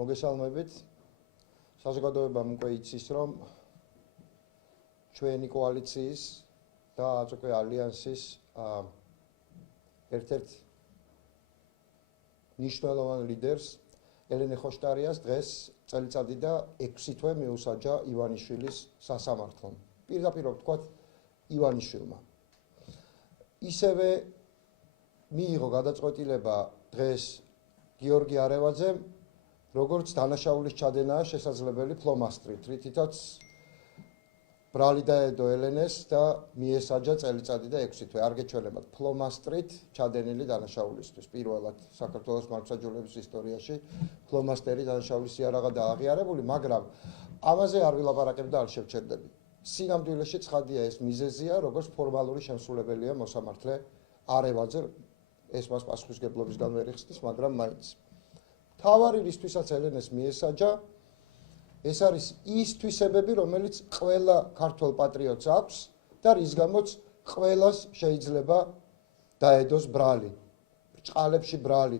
მოგესალმებით. საზოგადოებამ უკვე იცის, რომ ჩვენი კოალიციის და აწუხე ალიანსის ერთ-ერთ მნიშვნელოვან ლიდერს ელენე ხოშტარიას დღეს წელიწადი და 6 თვე მიუსაჯა ივანიშვილის სასამართლომ. პირდაპირ ვთქვათ ივანიშვილმა. ისევე მიიღო გადაწყვეტილება დღეს გიორგი არევაძემ, როგორც დანაშაულის ჩადენაა შესაძლებელი ფლომასტრით, რითაც ბრალი დაედო ელენეს და მიესაჯა წელიწადი და 6 თვე. არ გეჩვენებათ ფლომასტრით ჩადენილი დანაშაულისთვის. პირველად საქართველოს მართლმსაჯულების ისტორიაში ფლომასტერი დანაშაულის იარაღად აღიარებული, მაგრამ ამაზე არ ვილაპარაკებ და არ შევჩერდები. სინამდვილეში ცხადია ეს მიზეზია, როგორც ფორმალური შემსრულებელია მოსამართლე არევაძე, ეს მას პასუხისგებლობისგან ვერ იხსნის, მაგრამ მაინც. თავარი რისთვისაც ელენეს მიესაჯა, ეს არის ის თვისებები, რომელიც ყველა ქართველ პატრიოტს აქვს და რის გამოც ყველას შეიძლება დაედოს ბრალი, ბრჭყალებში ბრალი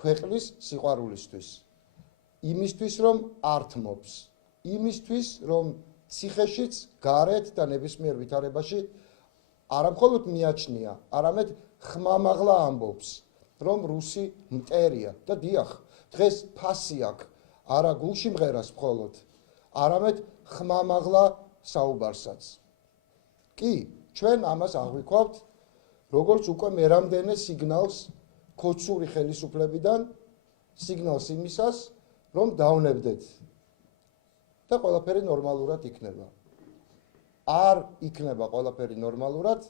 ქვეყნის სიყვარულისთვის. იმისთვის, რომ ართმობს, იმისთვის, რომ ციხეშიც, გარეთ და ნებისმიერ ვითარებაში არამხოლოდ მიაჩნია, არამედ ხმამაღლა ამბობს, რომ რუსი მტერია და დიახ, დღეს ფასი აქვს არა გულში მღერას მხოლოდ, არამედ ხმამაღლა საუბარსაც. კი, ჩვენ ამას აღვიქვავთ, როგორც უკვე მერამდენე სიგნალს ქოცური ხელისუფლებიდან, სიგნალს იმისას, რომ დავნებდეთ და ყველაფერი ნორმალურად იქნება. არ იქნება ყველაფერი ნორმალურად,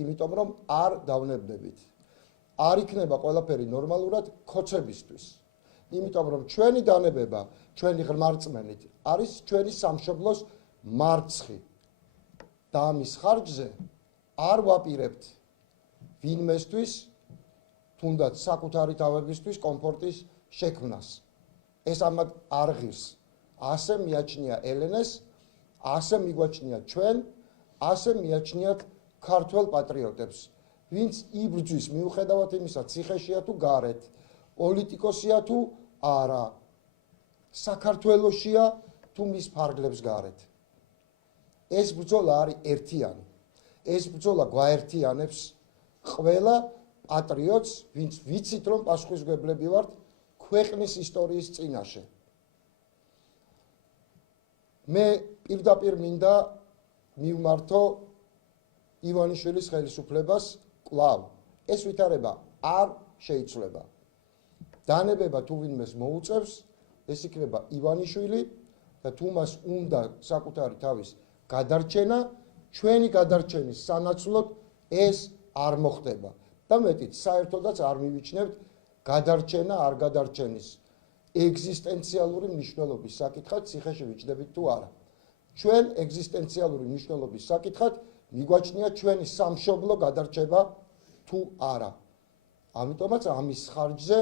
იმიტომ რომ არ დავნებდებით. არ იქნება ყველაფერი ნორმალურად ქოცებისთვის. იმიტომ რომ ჩვენი დანებება, ჩვენი ღრმარწმენით არის ჩვენი სამშობლოს მარცხი. და ამის ხარჯზე არ ვაპირებთ ვინმესთვის, თუნდაც საკუთარი თავებისთვის კომფორტის შექმნას. ეს ამათ არ ღირს. ასე მიაჩნია ელენეს, ასე მიგვაჩნია ჩვენ, ასე მიაჩნიათ ქართველ პატრიოტებს, ვინც იბრძვის მიუხედავად იმისა, ციხეშია თუ გარეთ, პოლიტიკოსია თუ არა, საქართველოშია თუ მის ფარგლებს გარეთ. ეს ბრძოლა არის ერთიანი. ეს ბრძოლა გვაერთიანებს ყველა პატრიოტს, ვინც ვიცით, რომ პასუხისმგებლები ვართ ქვეყნის ისტორიის წინაშე. მე პირდაპირ მინდა მივმართო ივანიშვილის ხელისუფლებას კვლავ. ეს ვითარება არ შეიცვლება. დანებება თუ ვინმეს მოუწევს, ეს იქნება ივანიშვილი და თუ მას უნდა საკუთარი თავის გადარჩენა, ჩვენი გადარჩენის სანაცვლოდ ეს არ მოხდება. და მეტიც, საერთოდაც არ მივიჩნევთ გადარჩენა არ გადარჩენის ეგზისტენციალური მნიშვნელობის საკითხად ციხეში ვიჯდებით თუ არა. ჩვენ ეგზისტენციალური მნიშვნელობის საკითხად მიგვაჩნია ჩვენი სამშობლო გადარჩება თუ არა. ამიტომაც ამის ხარჯზე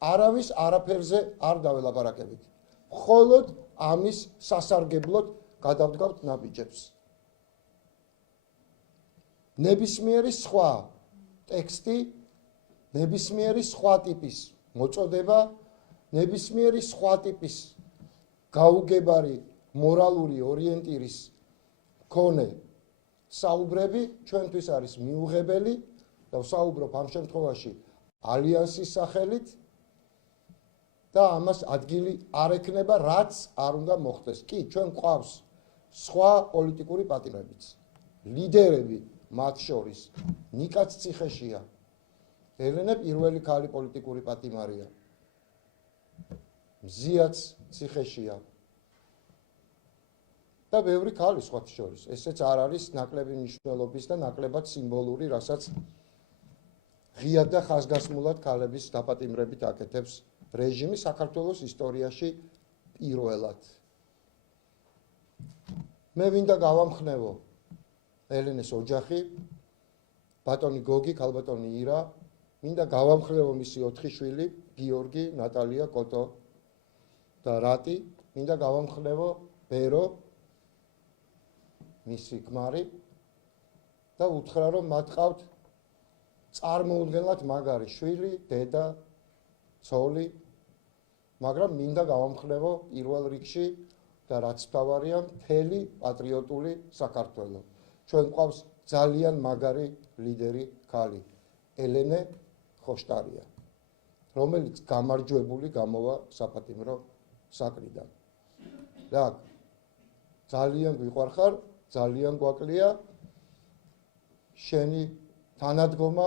არავის არაფერზე არ დაველაპარაკებით. მხოლოდ ამის სასარგებლოდ გადავდგავთ ნაბიჯებს. ნებისმიერი სხვა ტექსტი, ნებისმიერი სხვა ტიპის მოწოდება, ნებისმიერი სხვა ტიპის გაუგებარი მორალური ორიენტირის მქონე საუბრები ჩვენთვის არის მიუღებელი და ვსაუბრობ ამ შემთხვევაში ალიანსის სახელით და ამას ადგილი არ ექნება, რაც არ უნდა მოხდეს. კი, ჩვენ გვყავს სხვა პოლიტიკური პატიმრებიც. ლიდერები მათ შორის ნიკაც ციხეშია. ელენე პირველი ქალი პოლიტიკური პატიმარია. მზიაც ციხეშია. და ბევრი ქალი სხვა შორის. ესეც არ არის ნაკლები მნიშვნელობის და ნაკლებად სიმბოლური, რასაც ღიად და ხაზგასმულად ქალების დაპატიმრებით აკეთებს რეჟიმი საქართველოს ისტორიაში პირველად. მე მინდა გავამხნევო ელენეს ოჯახი, ბატონი გოგი, ქალბატონი ირა, მინდა გავამხნევო მისი 4 შვილი, გიორგი, ნატალია, კოტო და რატი, მინდა გავამხნევო ბერო, მისი ქმარი და უთხრა, რომ მათ ყავთ წარმოუდგენლად მაგარი შვილი, დედა, ცოლი მაგრამ მინდა გავამხნევო პირველ რიგში და რაც მთავარია, მთელი პატრიოტული საქართველო. ჩვენ გვყავს ძალიან მაგარი ლიდერი ქალი, ელენე ხოშტარია, რომელიც გამარჯვებული გამოვა საპატიმრო საკრიდან. და ძალიან გვიყვარხარ, ძალიან გვაკლია შენი თანადგომა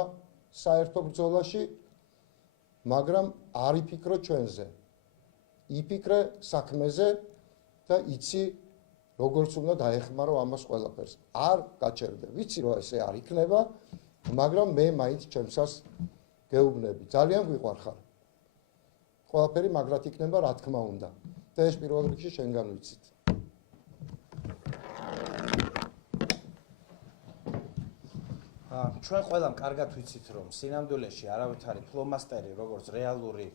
საერთო ბრძოლაში, მაგრამ არ იფიქრო ჩვენზე. იფიქრე საქმეზე და იცი როგორც უნდა დაეხმარო ამას ყველაფერს. არ გაჩერდე. ვიცი რომ ესე არ იქნება, მაგრამ მე მაინც ჩემსას გეუბნები. ძალიან გვიყვარხარ. ყველაფერი მაგრად იქნება, რა თქმა უნდა. და ეს პირველ რიგში შენგან ვიცით. ჩვენ ყველამ კარგად ვიცით რომ სინამდვილეში არავითარი ფლომასტერი როგორც რეალური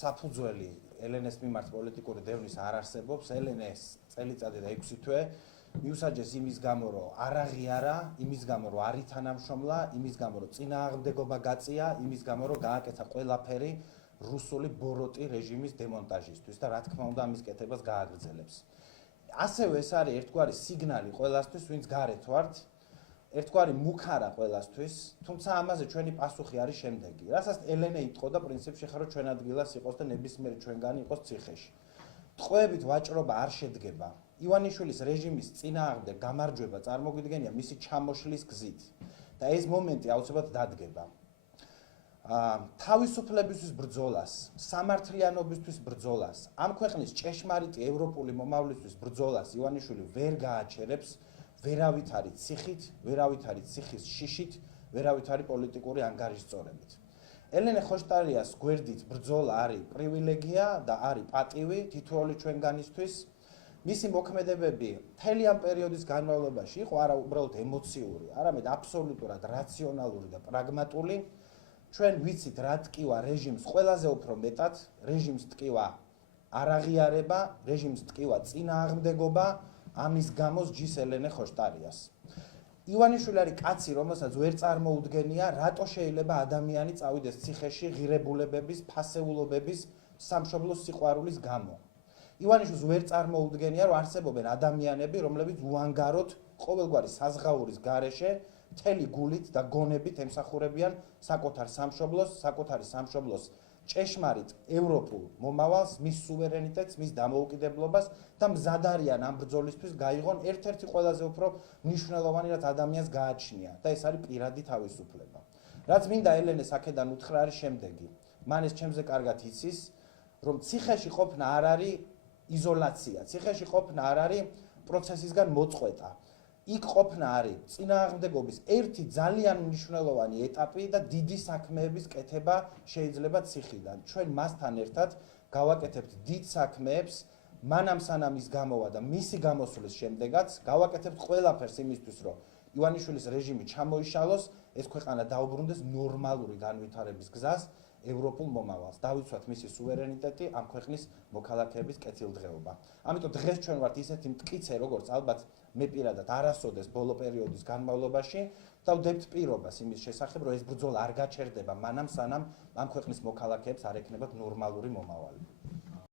საფუძველი ელენეს მიმართ პოლიტიკური დევნის არ არსებობს. ელენეს წელიწადი და 6 თვე მიუსაჯეს იმის გამო რომ არ აღიარა, იმის გამო რომ არ ითანამშრომლა, იმის გამო რომ წინააღმდეგობა გაწია, იმის გამო რომ გააკეთა ყველაფერი რუსული ბოროტი რეჟიმის დემონტაჟისთვის და რა თქმა უნდა ამის კეთებას გააგრძელებს. ასევე ეს არის ერთგვარი სიგნალი ყველასთვის, ვინც გარეთ ვართ, ერთგვარი მუქარა ყველასთვის, თუმცა ამაზე ჩვენი პასუხი არის შემდეგი. რასაც ელენე იტყო და პრინციპში ხარო ჩვენ ადგილას იყოს და ნებისმიერი ჩვენგანი იყოს ციხეში. ტყვეებით ვაჭრობა არ შედგება. ივანიშვილის რეჟიმის წინააღმდეგ გამარჯვება წარმოგვიდგენია მისი ჩამოშლის გზით და ეს მომენტი აუცილებლად დადგება. თავისუფლებისთვის ბრძოლას, სამართლიანობისთვის ბრძოლას, ამ ქვეყნის ჭეშმარიტი ევროპული მომავლისთვის ბრძოლას ივანიშვილი ვერ გააჩერებს ვერავით არის ციხით, ვერავით არის ციხის შიშით, ვერავით არის პოლიტიკური ანგარიშწორებით. ელენე ხოშტარიას გვერდით ბრძოლა არის პრივილეგია და არის პატივი თითოეული ჩვენგანისთვის. მისი მოქმედებები მთელი ამ პერიოდის განმავლობაში იყო არა უბრალოდ ემოციური, არამედ აბსოლუტურად რაციონალური და პრაგმატული. ჩვენ ვიცით რა ტკივა რეჟიმს ყველაზე უფრო მეტად, რეჟიმს ტკივა არაღიარება, რეჟიმს ტკივა წინააღმდეგობა, ამის გამო ჯის ელენე ხოშტარიას. ივანიშვილი არის კაცი, რომელსაც ვერ წარმოუდგენია, რატო შეიძლება ადამიანი წავიდეს ციხეში ღირებულებების, ფასეულობების, სამშობლოს სიყვარულის გამო. ივანიშვილს ვერ წარმოუდგენია, რომ არსებობენ ადამიანები, რომლებიც უანგაროდ ყოველგვარი საზღაურის გარეშე მთელი გულით და გონებით ემსახურებიან საკუთარ სამშობლოს, საკუთარი სამშობლოს ჭეშმარიტ ევროპულ მომავალს, მის სუვერენიტეტს, მის დამოუკიდებლობას და მზად არიან ამ ბრძოლისთვის გაიღონ ერთ-ერთი ყველაზე უფრო მნიშვნელოვანი რაც ადამიანს გააჩნია და ეს არის პირადი თავისუფლება. რაც მინდა ელენეს აქედან უთხრა არის შემდეგი. მან ეს ჩემზე კარგად იცის, რომ ციხეში ყოფნა არ არის იზოლაცია, ციხეში ყოფნა არ არის პროცესისგან მოწყვეტა. იქ ყოფნა არის წინააღმდეგობის ერთი ძალიან მნიშვნელოვანი ეტაპი და დიდი საქმეების კეთება შეიძლება ციხიდან. ჩვენ მასთან ერთად გავაკეთებთ დიდ საქმეებს, მანამ სანამ ის გამოვა და მისი გამოსვლის შემდეგაც გავაკეთებთ ყველაფერს იმისთვის, რომ ივანიშვილის რეჟიმი ჩამოიშალოს, ეს ქვეყანა დაუბრუნდეს ნორმალური განვითარების გზას, ევროპულ მომავალს. დავიცვათ მისი სუვერენიტეტი, ამ ქვეყნის მოქალაქეების კეთილდღეობა. ამიტომ დღეს ჩვენ ვართ ისეთი მტკიცე, როგორც ალბათ მე პირადად არასოდეს ბოლო პერიოდის განმავლობაში და ვდებთ პირობას იმის შესახებ, რომ ეს ბრძოლა არ გაჩერდება მანამ სანამ ამ ქვეყნის მოქალაქეებს არ ექნებათ ნორმალური მომავალი.